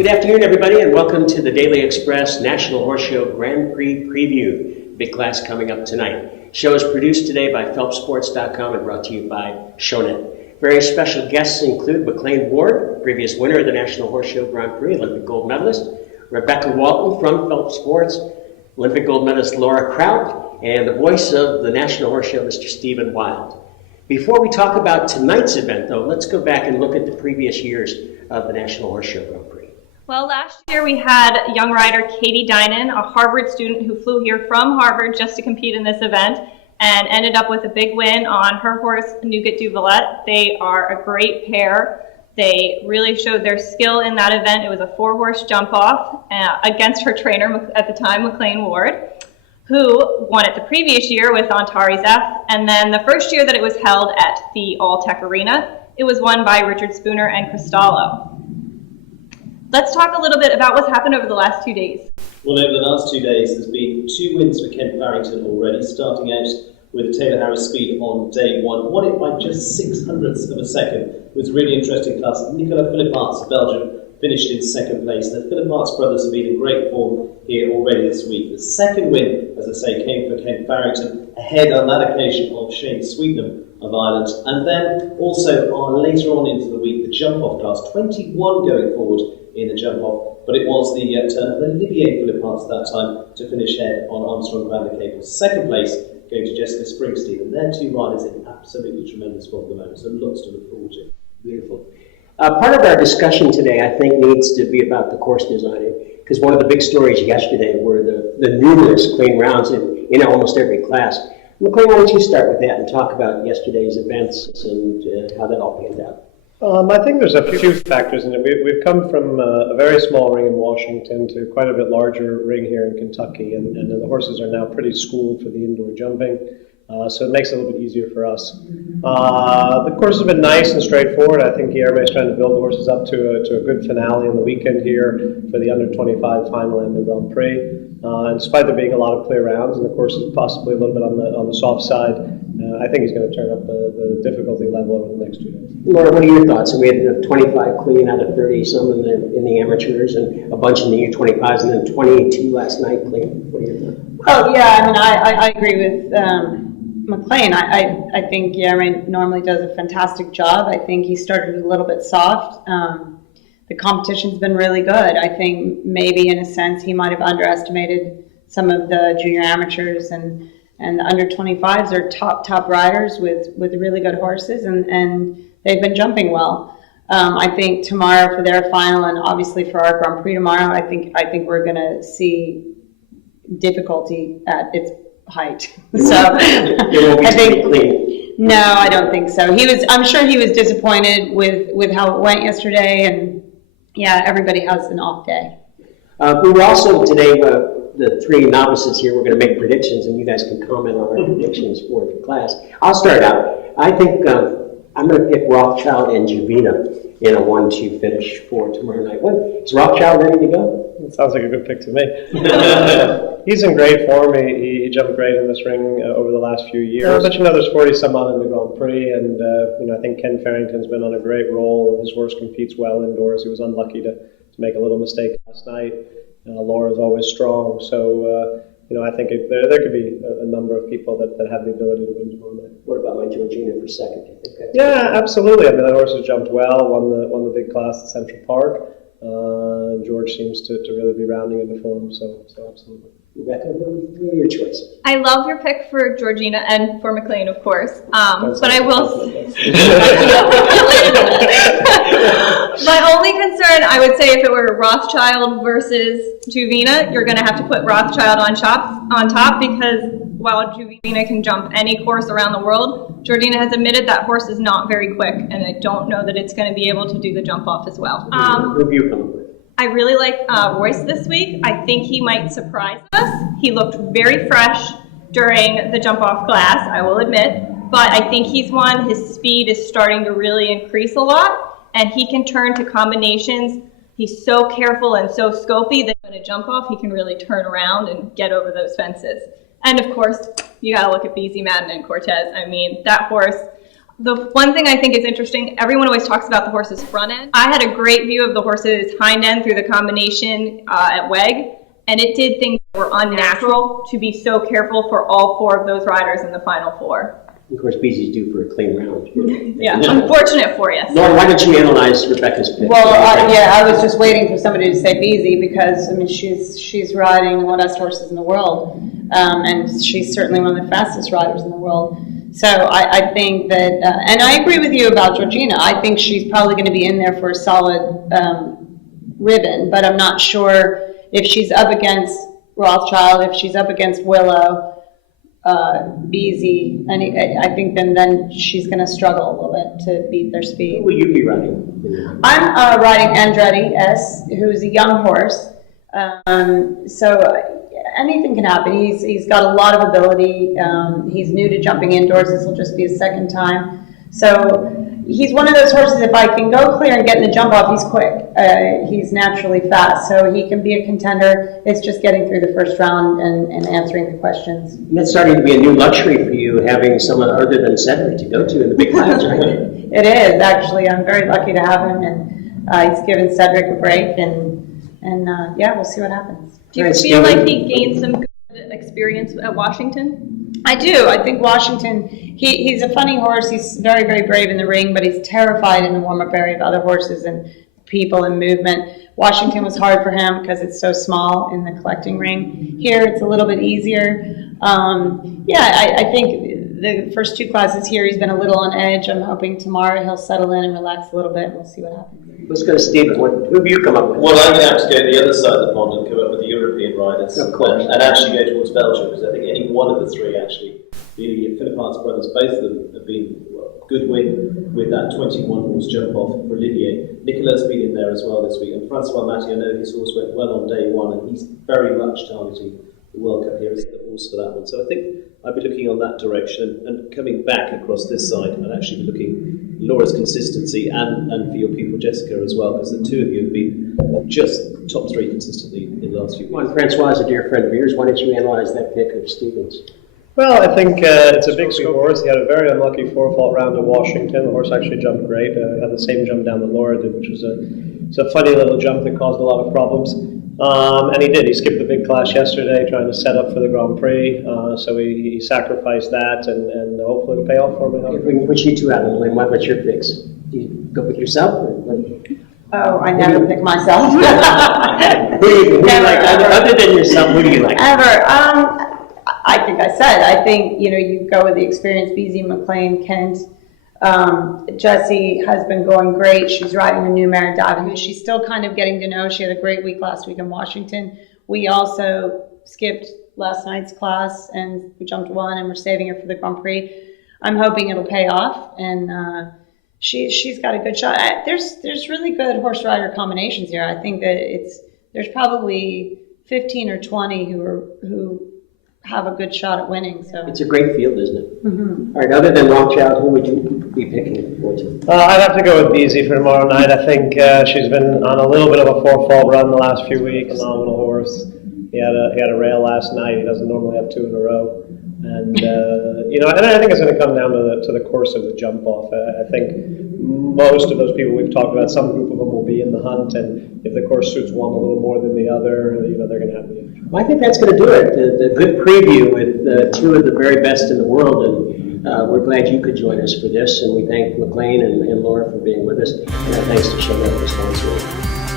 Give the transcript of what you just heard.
Good afternoon, everybody, and welcome to the Daily Express National Horse Show Grand Prix Preview. Big class coming up tonight. Show is produced today by PhelpsSports.com and brought to you by Shownet. Very special guests include McLain Ward, previous winner of the National Horse Show Grand Prix, Olympic gold medalist, Rebecca Walton from Phelps Sports, Olympic gold medalist Laura Kraut, and the voice of the National Horse Show, Mr. Stephen Wilde. Before we talk about tonight's event, though, let's go back and look at the previous years of the National Horse Show Grand Prix. Well, last year we had young rider Katie Dinan, a Harvard student who flew here from Harvard just to compete in this event and ended up with a big win on her horse, Nougat du Valette. They are a great pair. They really showed their skill in that event. It was a 4-horse jump-off against her trainer at the time, McLain Ward, who won it the previous year with Antares F. And then the first year that it was held at the All-Tech Arena, it was won by Richard Spooner and Cristallo. Let's talk a little bit about what's happened over the last 2 days. Well, over the last 2 days, there's been 2 wins for Ken Farrington already, starting out with Taylor Harris Speed on day 1. Won it by just 0.06 of a second. It was a really interesting class. Nicolas Philipparts of Belgium finished in 2nd place. The Philipparts brothers have been in great form here already this week. The second win, as I say, came for Ken Farrington, ahead on that occasion of Shane Sweetnam of Ireland. And then also later on into the week, the jump-off class, 21 going forward in the jump-off, but it was the turn of Olivier Philipparts that time to finish ahead on Armstrong Van der Capel's 2nd place, going to Jessica Springsteen, and they're 2 riders in absolutely tremendous form at the moment, so lots to look forward to. Beautiful. Part of our discussion today, I think, needs to be about the course designing, because one of the big stories yesterday were the numerous clean rounds in almost every class. McLain, why don't you start with that and talk about yesterday's events and how that all panned out? I think there's a few factors in it. We've come from a very small ring in Washington to quite a bit larger ring here in Kentucky, and the horses are now pretty schooled for the indoor jumping, so it makes it a little bit easier for us. The course has been nice and straightforward. I think Guillermo is trying to build the horses up to a good finale on the weekend here for the under-25 final and the Grand Prix. And despite there being a lot of clear rounds, and the course is possibly a little bit on the soft side, I think he's going to turn up the difficulty level over the next 2 days. Laura, what are your thoughts? We had 25 clean out of 30 some in the amateurs and a bunch in the U25s and then 22 last night clean. What are your thoughts? Oh yeah, I mean I agree with McLain. I think Guillermo normally does a fantastic job. I think he started a little bit soft. The competition's been really good. I think maybe in a sense he might have underestimated some of the junior amateurs, and the under 25s are top riders with really good horses, and they've been jumping well. I think tomorrow for their final, and obviously for our Grand Prix tomorrow, I think we're going to see difficulty at its height. So I think no, I don't think so. I'm sure he was disappointed with how it went yesterday, and yeah, everybody has an off day. We were also today, the 3 novices here, we're going to make predictions, and you guys can comment on our predictions for the class. I'll start out. I think I'm going to pick Rothschild and Juvena in a 1-2 finish for tomorrow night. Is Rothschild ready to go? It sounds like a good pick to me. He's in great form. He jumped great in this ring over the last few years. But there's 40-some on in the Grand Prix, and I think Ken Farrington's been on a great roll. His horse competes well indoors. He was unlucky to make a little mistake last night. Laura's always strong, so I think there could be a number of people that have the ability to win tomorrow night. What about my Georgina for second? Do you think that's Yeah, absolutely. I mean, that horse has jumped well, won the big class at Central Park. George seems to really be rounding into form, so absolutely. Rebecca, what are your choices? I love your pick for Georgina and for McLain, of course. But I will. My only concern, I would say, if it were Rothschild versus Juvena, you're going to have to put Rothschild on top because while Juvena can jump any course around the world, Georgina has admitted that horse is not very quick, and I don't know that it's going to be able to do the jump off as well. Who have you come with? I really like Royce this week. I think he might surprise us. He looked very fresh during the jump-off class, I will admit. But I think he's one. His speed is starting to really increase a lot, and he can turn to combinations. He's so careful and so scopy that when a jump-off, he can really turn around and get over those fences. And, of course, you got to look at BZ Madden and Cortez. I mean, that horse, The one thing I think is interesting, everyone always talks about the horse's front end. I had a great view of the horse's hind end through the combination at WEG, and it did things that were unnatural to be so careful for all 4 of those riders in the final 4. Of course, Beezy's due for a clean round. Yeah, unfortunate for you. Laura, why don't you analyze Rebecca's pick? Well, I was just waiting for somebody to say Beezy because, I mean, she's riding one of the best horses in the world, and she's certainly one of the fastest riders in the world. So I think that, and I agree with you about Georgina. I think she's probably going to be in there for a solid ribbon, but I'm not sure if she's up against Rothschild, if she's up against Willow, Beezy, and I think then she's going to struggle a little bit to beat their speed. Who will you be riding? I'm riding Andretti S, who's a young horse. So anything can happen. He's got a lot of ability. He's new to jumping indoors. This will just be his 2nd time. So he's one of those horses, if I can go clear and get in the jump off, he's quick. He's naturally fast, so he can be a contender. It's just getting through the first round and answering the questions. And that's starting to be a new luxury for you, having someone other than Cedric to go to in the big class, right? It is, actually. I'm very lucky to have him, and he's given Cedric a break, and yeah, we'll see what happens. Do you feel like he gained some good experience at Washington? I do. I think Washington, he's a funny horse. He's very, very brave in the ring, but he's terrified in the warm-up area of other horses and people and movement. Washington was hard for him because it's so small in the collecting ring. Here, it's a little bit easier. I think the first 2 classes here, he's been a little on edge. I'm hoping tomorrow he'll settle in and relax a little bit, and we'll see what happens. Let's go to Stephen. Who have you come up with? Well, I'm going to have to go to the other side of the pond and come up with the European riders. Of course. And actually go towards Belgium, because I think any one of the 3 actually, the Philippines brothers, both of them have been good win with that 21 horse jump off for Olivier. Nicolas been in there as well this week, and Francois Matty, I know his horse went well on day 1, and he's very much targeting the World Cup here as the horse for that one. So I think I'd be looking on that direction, and coming back across this side, I'd actually be looking Laura's consistency and for your people, Jessica, as well, because the 2 of you have been just top 3 consistently in the last few weeks. Well, Francois is a dear friend of yours. Why don't you analyze that pick of Stephen's? Well, I think it's a big scope horse. He had a very unlucky 4-fault round at Washington. The horse actually jumped great. Had the same jump down that Laura did, which was a funny little jump that caused a lot of problems. And he did. He skipped the big class yesterday, trying to set up for the Grand Prix. So he sacrificed that, and hopefully it'll pay off for him. If we can put you 2 out, Lynn, what's your picks? Do you go with yourself? Or Oh, I never pick myself. who do you like? Other than yourself, who do you like? Ever. I think I said, I think, you go with the experience, BZ, McLain, Kent. Jessie has been going great. She's riding a new mare, Davin. She's still kind of getting to know. She had a great week last week in Washington. We also skipped last night's class and we jumped 1 and we're saving her for the Grand Prix. I'm hoping it'll pay off, and she's got a good shot. There's really good horse rider combinations here. I think that there's probably 15 or 20 who have a good shot at winning. So It's a great field, isn't it? Mm-hmm. All right, other than Rothschild, who would you be picking? I'd have to go with Beezy for tomorrow night. I think she's been on a little bit of a 4-fault run the last few weeks. Phenomenal horse. He had a rail last night. He doesn't normally have 2 in a row. And and I think it's going to come down to the course of the jump off. I think most of those people we've talked about, some group of them will be in the hunt, and if the course suits one a little more than the other, they're going to have the edge. Well, I think that's going to do it. The good preview with 2 of the very best in the world, and we're glad you could join us for this. And we thank McLain and Laura for being with us, and our thanks to Shownet for sponsoring.